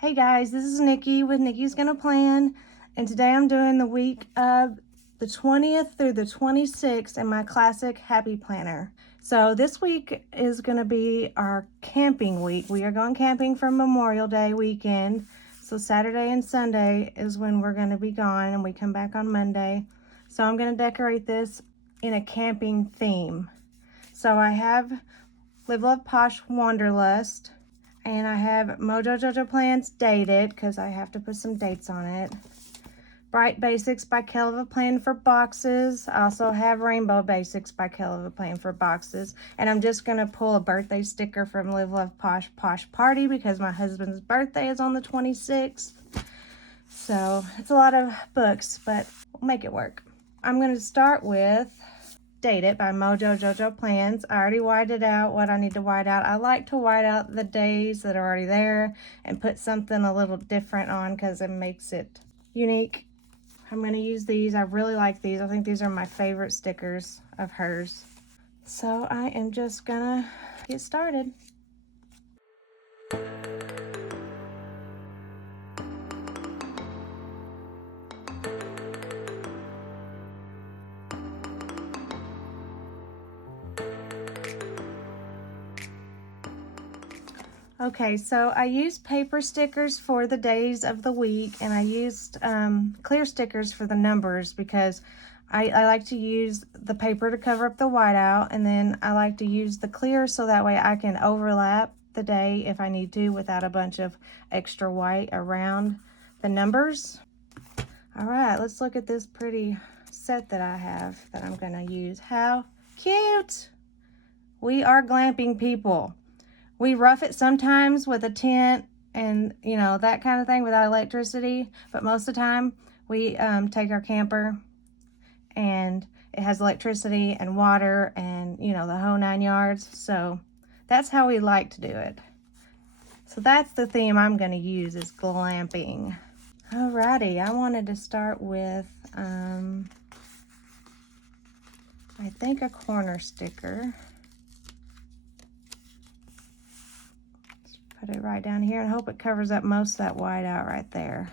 Hey guys, this is Nikki with Nikki's Gonna Plan, and today I'm doing the week of the 20th through the 26th in my classic Happy Planner. So this week is gonna be our camping week. We are going camping for Memorial Day weekend. So Saturday and Sunday is when we're gonna be gone, and we come back on Monday. So I'm gonna decorate this in a camping theme. So I have Live Love Posh Wanderlust. And I have Mojo Jojo Plans dated because I have to put some dates on it. Bright Basics by Kelva Plan for boxes. I also have Rainbow Basics by Kelva Plan for boxes. And I'm just going to pull a birthday sticker from Live Love Posh Party because my husband's birthday is on the 26th. So it's a lot of books, but we'll make it work. I'm going to start with Date It by Mojo Jojo Plans. I already whited out what I need to white out. I like to white out the days that are already there and put something a little different on because it makes it unique. I'm going to use these. I really like these. I think these are my favorite stickers of hers. So I am just gonna get started. Okay, so I used paper stickers for the days of the week, and I used clear stickers for the numbers because I like to use the paper to cover up the whiteout, and then I like to use the clear so that way I can overlap the day if I need to without a bunch of extra white around the numbers. All right, let's look at this pretty set that I have that I'm gonna use. How cute! We are glamping people. We rough it sometimes with a tent and, you know, that kind of thing without electricity. But most of the time, we take our camper and it has electricity and water and, you know, the whole 9 yards. So that's how we like to do it. So that's the theme I'm going to use is glamping. Alrighty, I wanted to start with, I think a corner sticker. Put it right down here and hope it covers up most of that white out right there.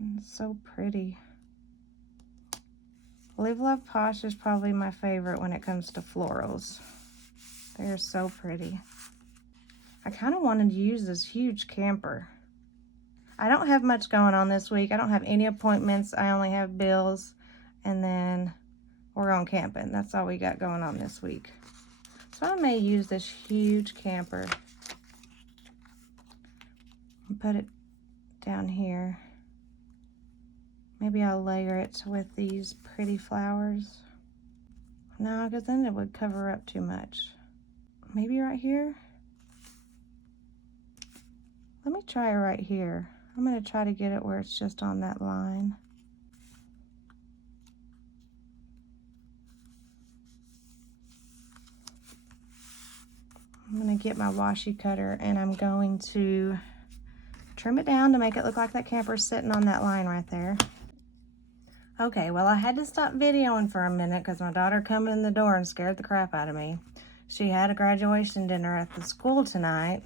And it's so pretty. Live Love Posh is probably my favorite when it comes to florals. They're so pretty. I kind of wanted to use this huge camper. I don't have much going on this week. I don't have any appointments. I only have bills, and then we're going camping. That's all we got going on this week. So I may use this huge camper. Put it down here. Maybe I'll layer it with these pretty flowers. No, because then it would cover up too much. Maybe right here. Let me try it right here. I'm going to try to get it where it's just on that line. I'm going to get my washi cutter and I'm going to trim it down to make it look like that camper's sitting on that line right there. Okay, well, I had to stop videoing for a minute because my daughter come in the door and scared the crap out of me. She had a graduation dinner at the school tonight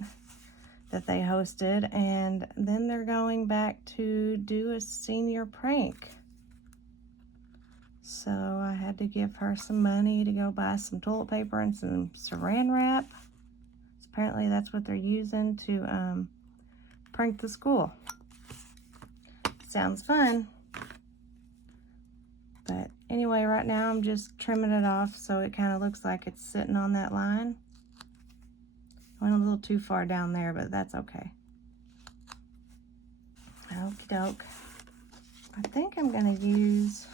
that they hosted, and then they're going back to do a senior prank. So I had to give her some money to go buy some toilet paper and some saran wrap. Apparently that's what they're using to prank the school. Sounds fun. But anyway, right now I'm just trimming it off so it kind of looks like it's sitting on that line. Went a little too far down there, but that's okay. Okie doke. I think I'm gonna use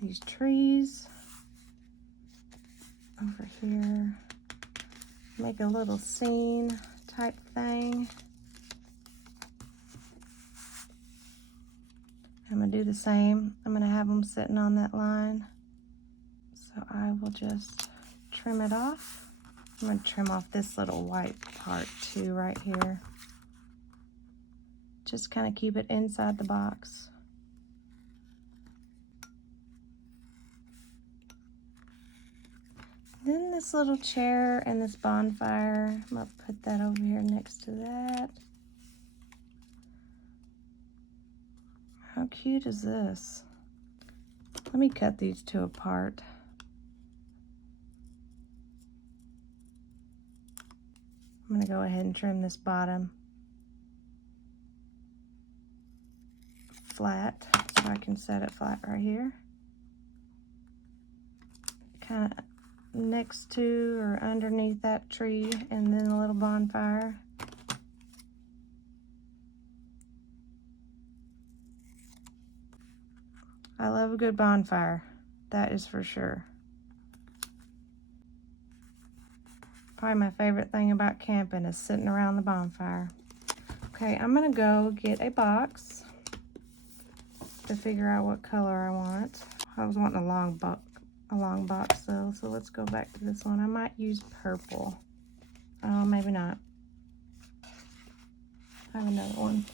these trees over here. Make a little scene type thing. I'm gonna do the same. I'm gonna have them sitting on that line. So I will just trim it off. I'm gonna trim off this little white part too right here. Just kind of keep it inside the box. Then this little chair and this bonfire, I'm gonna put that over here next to that. cute is this? Let me cut these two apart. I'm gonna go ahead and trim this bottom flat so I can set it flat right here. Kind of next to or underneath that tree, and then a little bonfire. I love a good bonfire, that is for sure. Probably my favorite thing about camping is sitting around the bonfire. Okay, I'm gonna go get a box to figure out what color I want. I was wanting a long box though, so let's go back to this one. I might use purple. Oh, maybe not. I have another one.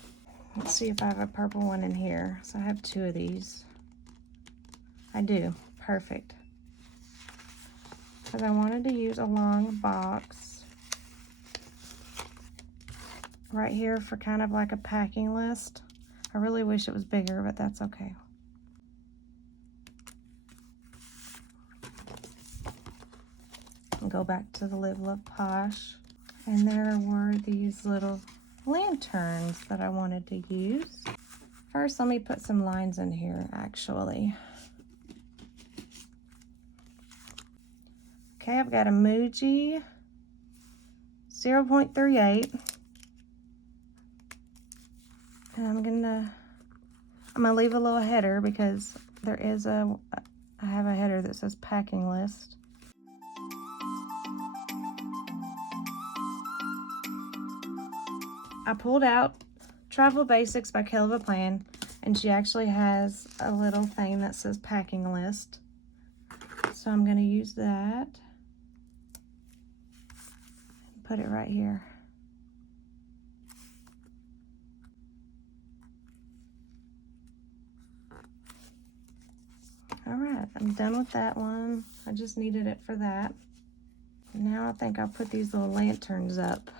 Let's see if I have a purple one in here. So I have two of these. I do. Perfect. Because I wanted to use a long box right here for kind of like a packing list. I really wish it was bigger, but that's okay. And go back to the Live Love Posh. And there were these little lanterns that I wanted to use. First, let me put some lines in here, actually. Okay, I've got a Muji 0.38. And I'm gonna leave a little header because I have a header that says packing list. I pulled out Travel Basics by Kelva Plan, and she actually has a little thing that says packing list. So I'm gonna use that. Put it right here. All right, I'm done with that one. I just needed it for that. Now I think I'll put these little lanterns up.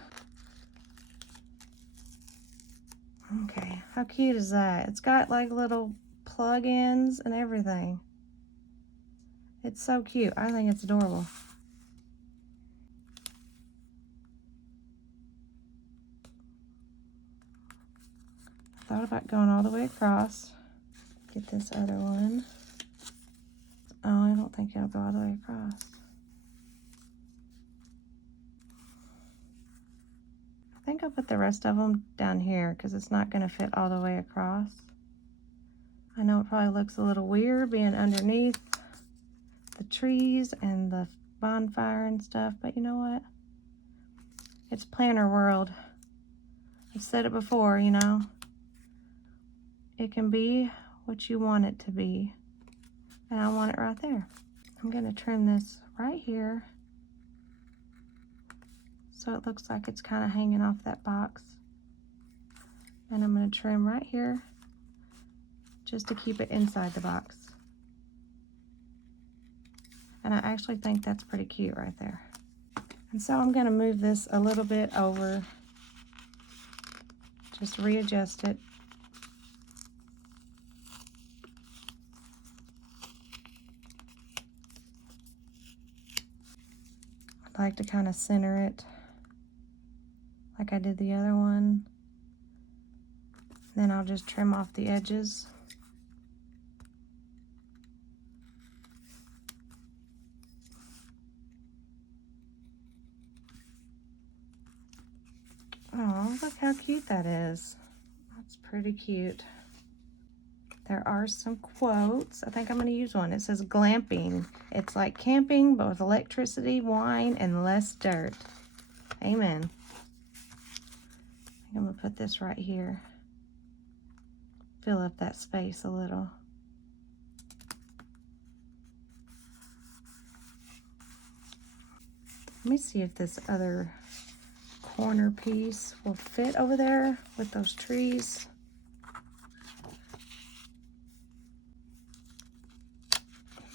Okay, how cute is that? It's got like little plug-ins and everything. It's so cute. I think it's adorable. Thought about going all the way across. Get this other one. Oh, I don't think it'll go all the way across. I think I'll put the rest of them down here because it's not going to fit all the way across. I know it probably looks a little weird being underneath the trees and the bonfire and stuff, but you know what? It's planner world. I've said it before, you know. It can be what you want it to be. And I want it right there. I'm gonna trim this right here so it looks like it's kind of hanging off that box. And I'm gonna trim right here just to keep it inside the box. And I actually think that's pretty cute right there. And so I'm gonna move this a little bit over, just readjust it. I'd like to kind of center it like I did the other one. Then I'll just trim off the edges. Oh, look how cute that is. That's pretty cute. There are some quotes. I think I'm going to use one. It says glamping. It's like camping, but with electricity, wine, and less dirt. Amen. I think I'm going to put this right here. Fill up that space a little. Let me see if this other corner piece will fit over there with those trees.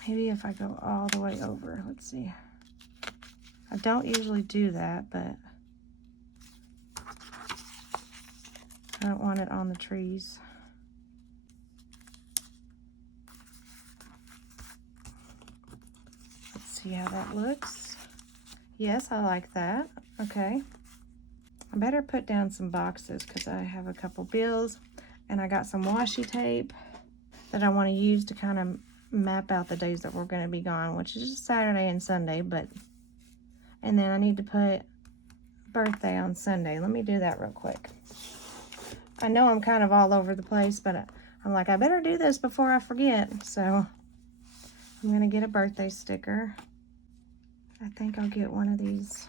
Maybe if I go all the way over, let's see. I don't usually do that, but I don't want it on the trees. see how that looks. Yes, I like that. Okay. I better put down some boxes because I have a couple bills and I got some washi tape that I want to use to kind of map out the days that we're going to be gone, which is just Saturday and Sunday, and then I need to put birthday on Sunday. Let me do that real quick. I know I'm kind of all over the place, but I'm like, I better do this before I forget. So I'm going to get a birthday sticker. I think I'll get one of these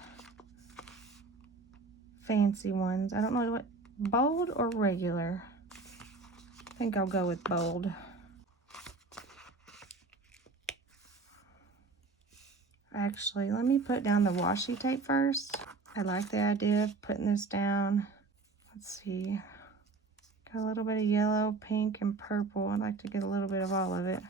fancy ones. I don't know what, bold or regular. I think I'll go with bold. Actually, let me put down the washi tape first. I like the idea of putting this down. Let's see. Got a little bit of yellow, pink, and purple. I'd like to get a little bit of all of it.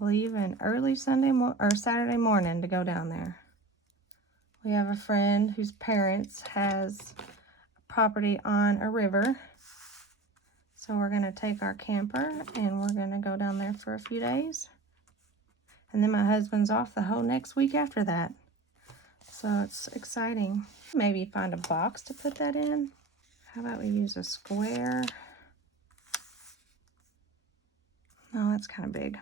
Leave an early Saturday morning to go down there. We have a friend whose parents has property on a river. So we're gonna take our camper and we're gonna go down there for a few days. And then my husband's off the whole next week after that. So it's exciting. Maybe find a box to put that in. How about we use a square? No, that's kind of big.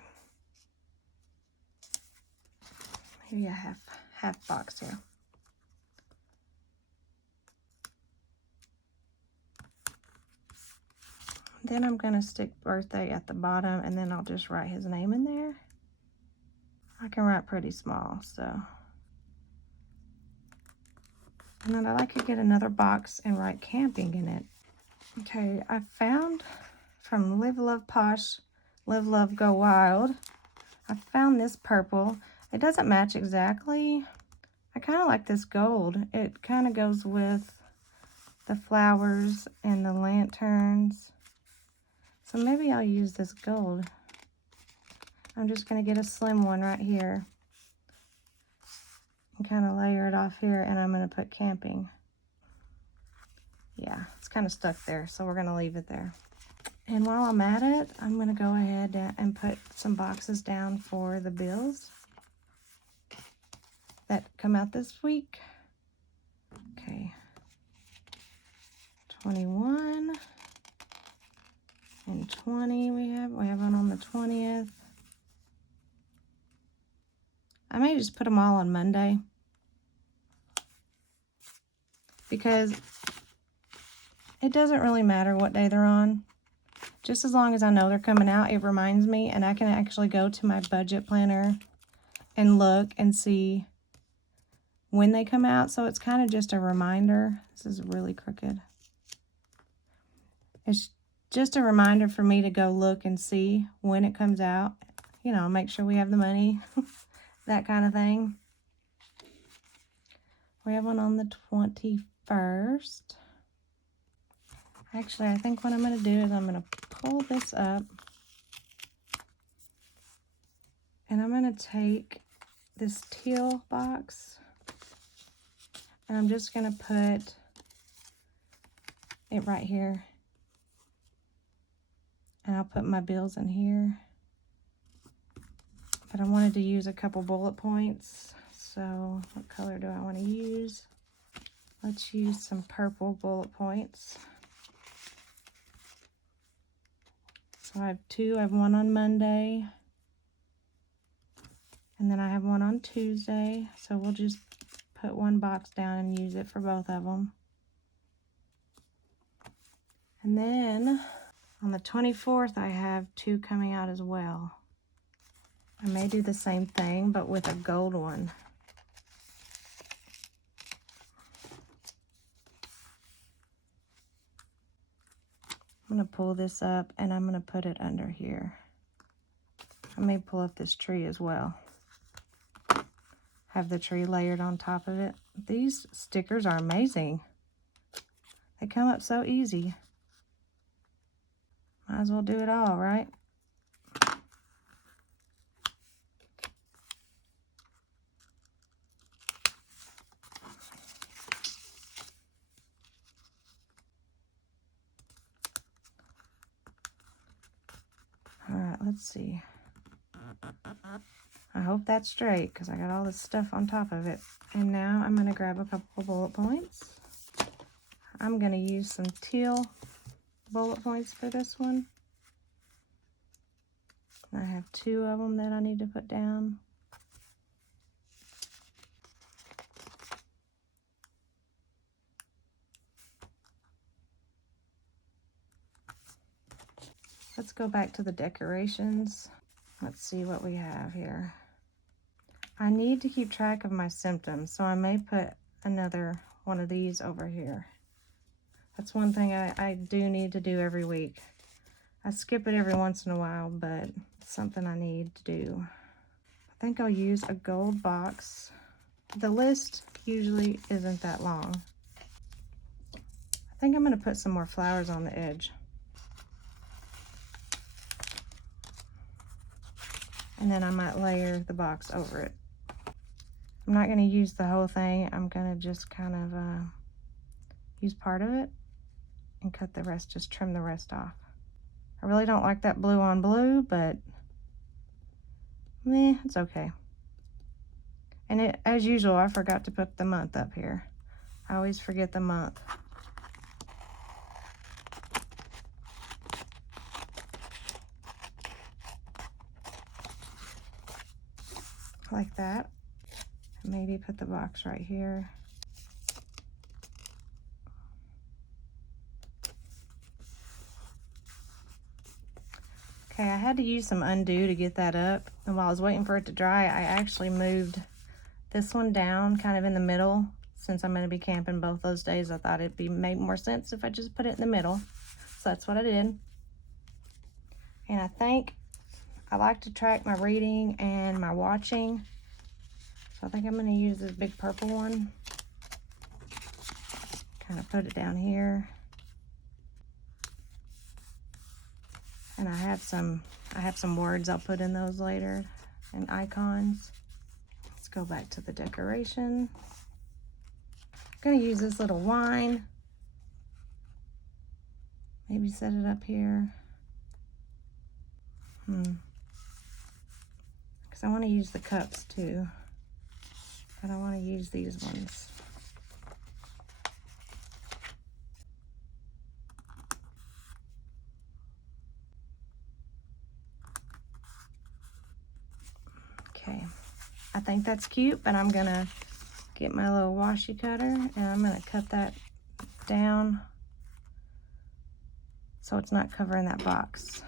Maybe a half box here. Then I'm gonna stick birthday at the bottom and then I'll just write his name in there. I can write pretty small, so. And then I like to get another box and write camping in it. Okay, I found from Live Love Posh, Live Love Go Wild, I found this purple. It doesn't match exactly. I kind of like this gold. It kind of goes with the flowers and the lanterns. So maybe I'll use this gold. I'm just going to get a slim one right here and kind of layer it off here, and I'm going to put camping. Yeah, it's kind of stuck there, so we're going to leave it there. And while I'm at it, I'm going to go ahead and put some boxes down for the bills that come out this week. Okay. 21 and 20 we have one on the 20th. I may just put them all on Monday because it doesn't really matter what day they're on. Just as long as I know they're coming out, it reminds me, and I can actually go to my budget planner and look and see when they come out. So it's kind of just a reminder. This is really crooked. It's just a reminder for me to go look and see when it comes out. You know, make sure we have the money, that kind of thing. We have one on the 21st. Actually, I think what I'm going to do is I'm going to pull this up. And I'm going to take this teal box. And I'm just going to put it right here. And I'll put my bills in here. But I wanted to use a couple bullet points. So what color do I want to use? Let's use some purple bullet points. So I have two. I have one on Monday. And then I have one on Tuesday. So we'll just put one box down and use it for both of them. And then on the 24th, I have two coming out as well. I may do the same thing, but with a gold one. I'm going to pull this up and I'm going to put it under here. I may pull up this tree as well. Have the tree layered on top of it. These stickers are amazing. They come up so easy. Might as well do it all, right? let's see. I hope that's straight because I got all this stuff on top of it. And now I'm going to grab a couple of bullet points. I'm going to use some teal bullet points for this one. I have 2 of them that I need to put down. Let's go back to the decorations. Let's see what we have here. I need to keep track of my symptoms, so I may put another one of these over here. That's one thing I do need to do every week. I skip it every once in a while, but it's something I need to do. I think I'll use a gold box. The list usually isn't that long. I think I'm going to put some more flowers on the edge. And then I might layer the box over it. I'm not going to use the whole thing. I'm going to just kind of use part of it and cut the rest, just trim the rest off. I really don't like that blue on blue, but meh, it's okay. And as usual, I forgot to put the month up here. I always forget the month. Like that. Maybe put the box right here. Okay, I had to use some undo to get that up. And while I was waiting for it to dry, I actually moved this one down kind of in the middle. Since I'm going to be camping both those days, I thought it'd make more sense if I just put it in the middle. So that's what I did. And I think I like to track my reading and my watching. So I think I'm going to use this big purple one. Kind of put it down here. And I have some words I'll put in those later and icons. Let's go back to the decoration. I'm going to use this little wine. Maybe set it up here. Because I want to use the cups too. But I want to use these ones. Okay, I think that's cute, but I'm gonna get my little washi cutter and I'm gonna cut that down so it's not covering that box.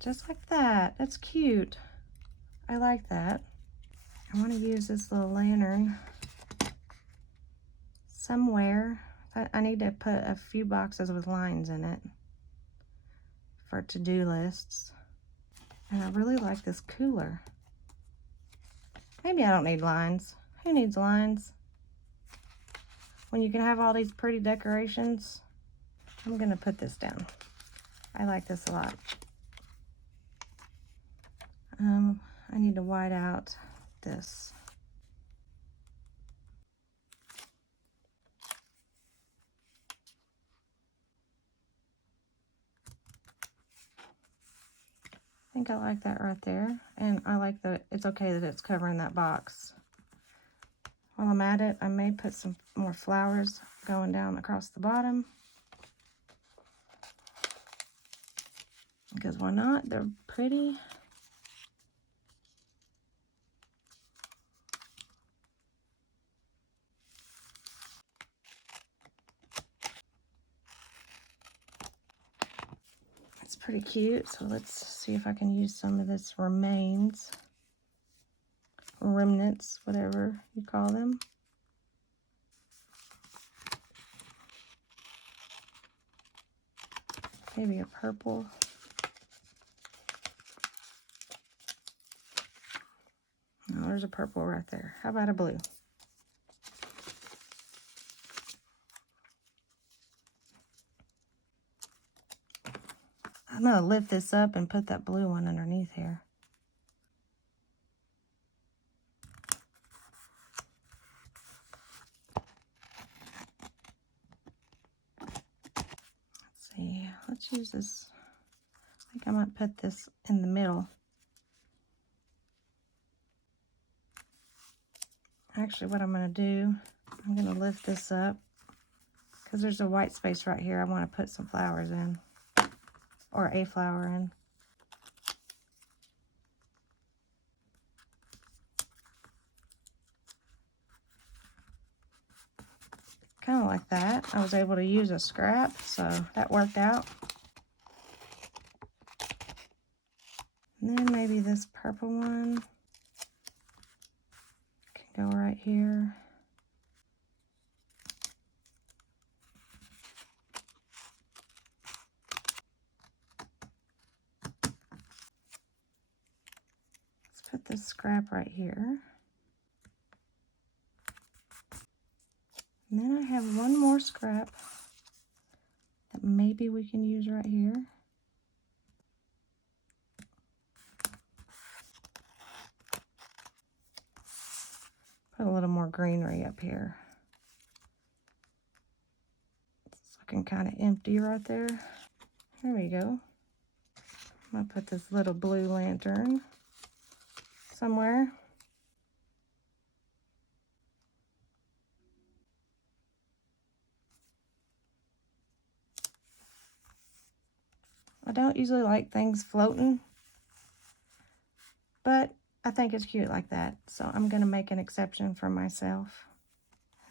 Just like that. That's cute. I like that. I want to use this little lantern somewhere. I need to put a few boxes with lines in it for to-do lists. And I really like this cooler. Maybe I don't need lines. Who needs lines? When you can have all these pretty decorations. I'm gonna put this down. I like this a lot. I need to white out this. I think I like that right there. And I like that it's okay that it's covering that box. While I'm at it, I may put some more flowers going down across the bottom. Because why not? They're pretty. It's pretty cute. So let's see if I can use some of this remnants, whatever you call them. Maybe a purple. Oh, there's a purple right there. How about a blue? I'm going to lift this up and put that blue one underneath here. let's use this. I think I might put this in the middle. Actually, what I'm going to do, I'm going to lift this up because there's a white space right here I want to put some flowers in, or a flower in. Kind of like that. I was able to use a scrap, so that worked out. And then maybe this purple one can go right here. Let's put this scrap right here. And then I have one more scrap that maybe we can use right here. Put a little more greenery up here. It's looking kind of empty right there. There we go. I'm going to put this little blue lantern somewhere. I don't usually like things floating, but I think it's cute like that, so I'm going to make an exception for myself.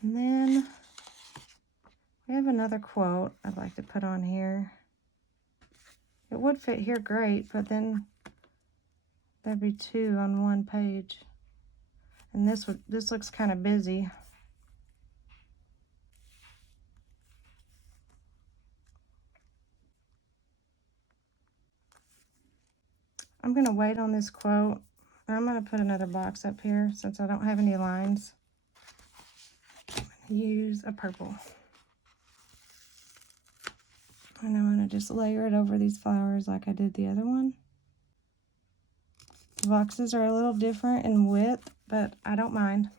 And then we have another quote I'd like to put on here. It would fit here great, but then there'd be two on one page. And this looks kind of busy. I'm going to wait on this quote. I'm going to put another box up here since I don't have any lines. Use a purple. And I'm going to just layer it over these flowers like I did the other one. The boxes are a little different in width, but I don't mind.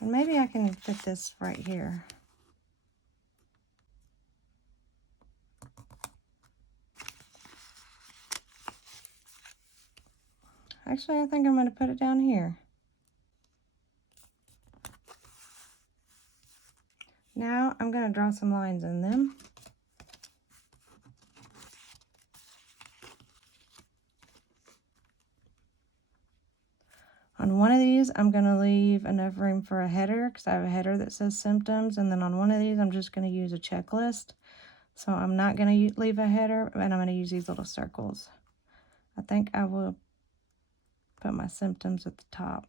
And maybe I can fit this right here. Actually, I think I'm going to put it down here. Now I'm going to draw some lines in them. On one of these, I'm going to leave enough room for a header because I have a header that says symptoms. And then on one of these, I'm just going to use a checklist. So I'm not going to leave a header, and I'm going to use these little circles. I think I will put my symptoms at the top.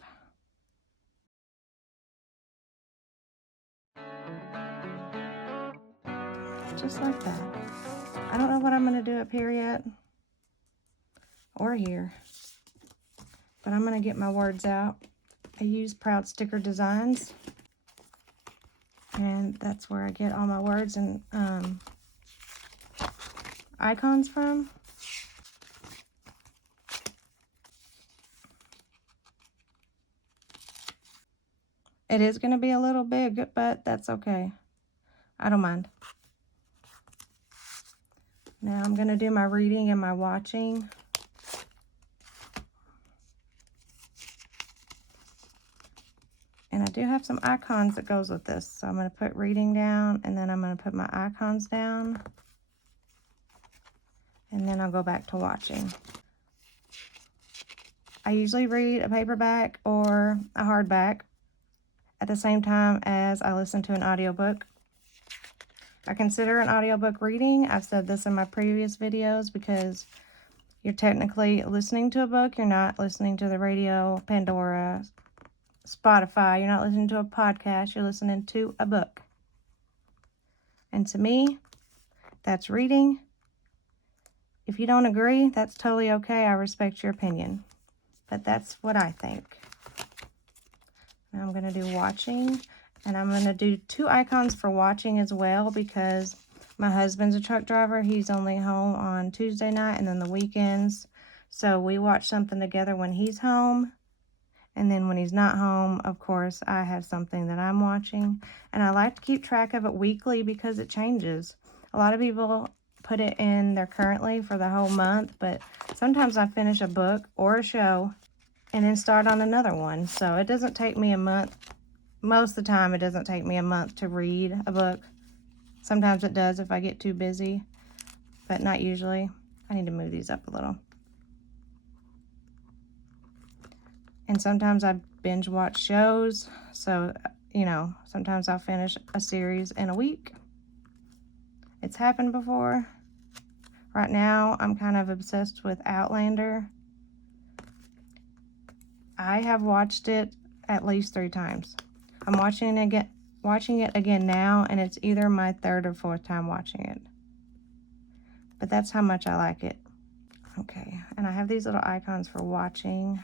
Just like that. I don't know what I'm going to do up here yet, or here, but I'm going to get my words out. I use Proud Sticker Designs, and that's where I get all my words and icons from. It is going to be a little big, but that's okay. I don't mind. Now I'm going to do my reading and my watching. And I do have some icons that goes with this. So I'm going to put reading down, and then I'm going to put my icons down. And then I'll go back to watching. I usually read a paperback or a hardback at the same time as I listen to an audiobook. I consider an audiobook reading. I've said this in my previous videos because you're technically listening to a book. You're not listening to the radio, Pandora, Spotify. You're not listening to a podcast. You're listening to a book. And to me, that's reading. If you don't agree, that's totally okay. I respect your opinion. But that's what I think. Now I'm going to do watching. And I'm going to do 2 icons for watching as well because my husband's a truck driver. He's only home on Tuesday night and then the weekends. So we watch something together when he's home. And then when he's not home, of course, I have something that I'm watching. And I like to keep track of it weekly because it changes. A lot of people put it in there currently for the whole month, but sometimes I finish a book or a show and then start on another one. So it doesn't take me a month. Most of the time, it doesn't take me a month to read a book. Sometimes it does if I get too busy, but not usually. I need to move these up a little. And sometimes I binge watch shows. So, you know, sometimes I'll finish a series in a week. It's happened before. Right now, I'm kind of obsessed with Outlander. I have watched it at least 3 times. I'm watching it again now, and it's either my 3rd or 4th time watching it. But that's how much I like it. Okay, and I have these little icons for watching.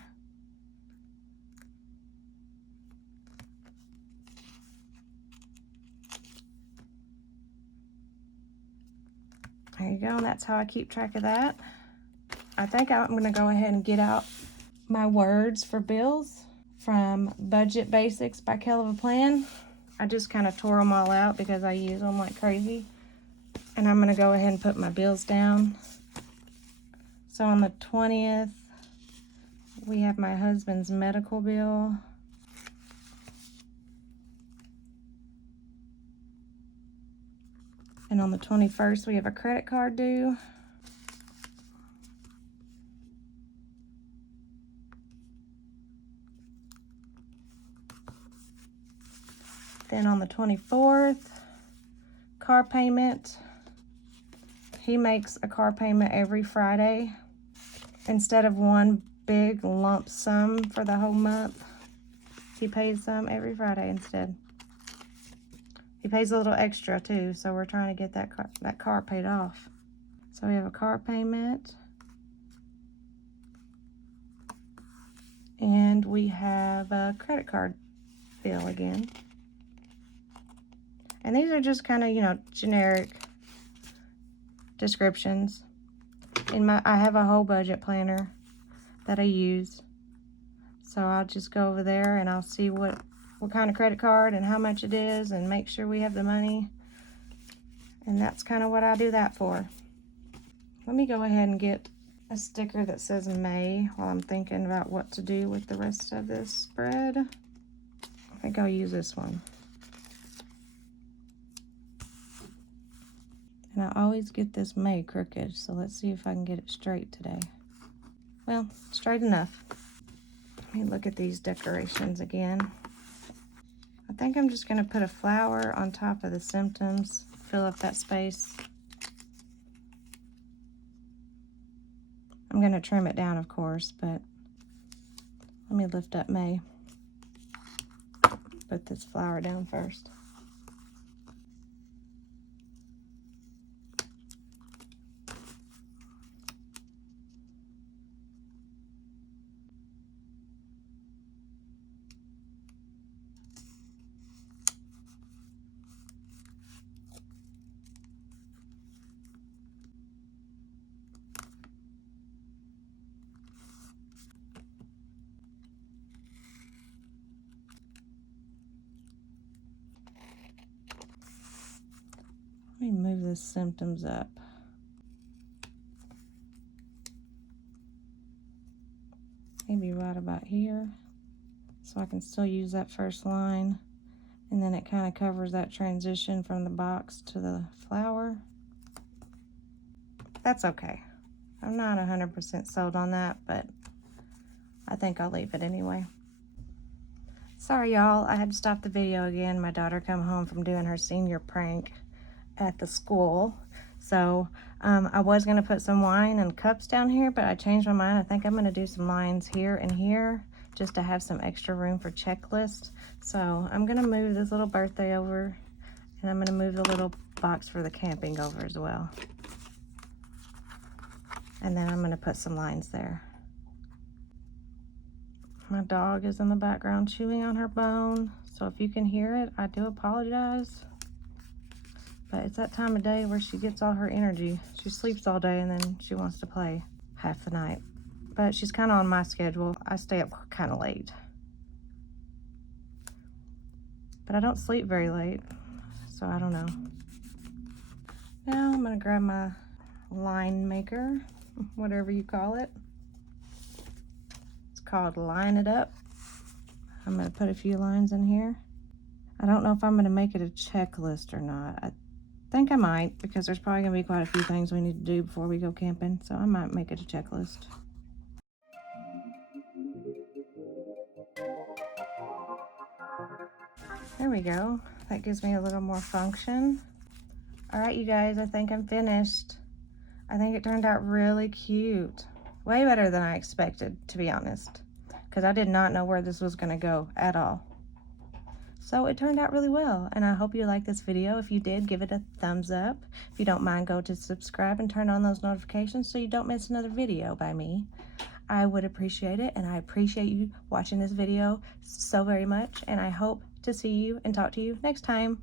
There you go, and that's how I keep track of that. I think I'm gonna go ahead and get out my words for bills from Budget Basics by Kell of a Plan. I just kind of tore them all out because I use them like crazy. And I'm gonna go ahead and put my bills down. So on the 20th, we have my husband's medical bill. And on the 21st, we have a credit card due. Then on the 24th, car payment. He makes a car payment every Friday. Instead of one big lump sum for the whole month, he pays some every Friday instead. He pays a little extra too, so we're trying to get that car paid off. So we have a car payment. And we have a credit card bill again. And these are just kind of, you know, generic descriptions. I have a whole budget planner that I use. So I'll just go over there and I'll see what kind of credit card and how much it is and make sure we have the money. And that's kind of what I do that for. Let me go ahead and get a sticker that says May while I'm thinking about what to do with the rest of this spread. I think I'll use this one. And I always get this May crooked, so let's see if I can get it straight today. Well, straight enough. Let me look at these decorations again. I think I'm just gonna put a flower on top of the symptoms, fill up that space. I'm gonna trim it down, of course, but let me lift up May. Put this flower down first. Let me move the symptoms up. Maybe right about here, so I can still use that first line. And then it kind of covers that transition from the box to the flower. That's okay. I'm not 100% sold on that, but I think I'll leave it anyway. Sorry, y'all. I had to stop the video again. My daughter come home from doing her senior prank at the school. So I was going to put some wine and cups down here, but I changed my mind. I think I'm going to do some lines here and here just to have some extra room for checklists. So I'm going to move this little birthday over, and I'm going to move the little box for the camping over as well. And then I'm going to put some lines there. My dog is in the background chewing on her bone, so if you can hear it, I do apologize. But it's that time of day where she gets all her energy. She sleeps all day and then she wants to play half the night. But she's kind of on my schedule. I stay up kind of late. But I don't sleep very late, so I don't know. Now I'm gonna grab my line maker, whatever you call it. It's called Line It Up. I'm going to put a few lines in here. I don't know if I'm going to make it a checklist or not. I think I might, because there's probably going to be quite a few things we need to do before we go camping, so I might make it a checklist. There we go. That gives me a little more function. All right, you guys, I think I'm finished. I think it turned out really cute. Way better than I expected, to be honest, because I did not know where this was going to go at all. So it turned out really well, and I hope you liked this video. If you did, give it a thumbs up. If you don't mind, go to subscribe and turn on those notifications so you don't miss another video by me. I would appreciate it, and I appreciate you watching this video so very much, and I hope to see you and talk to you next time.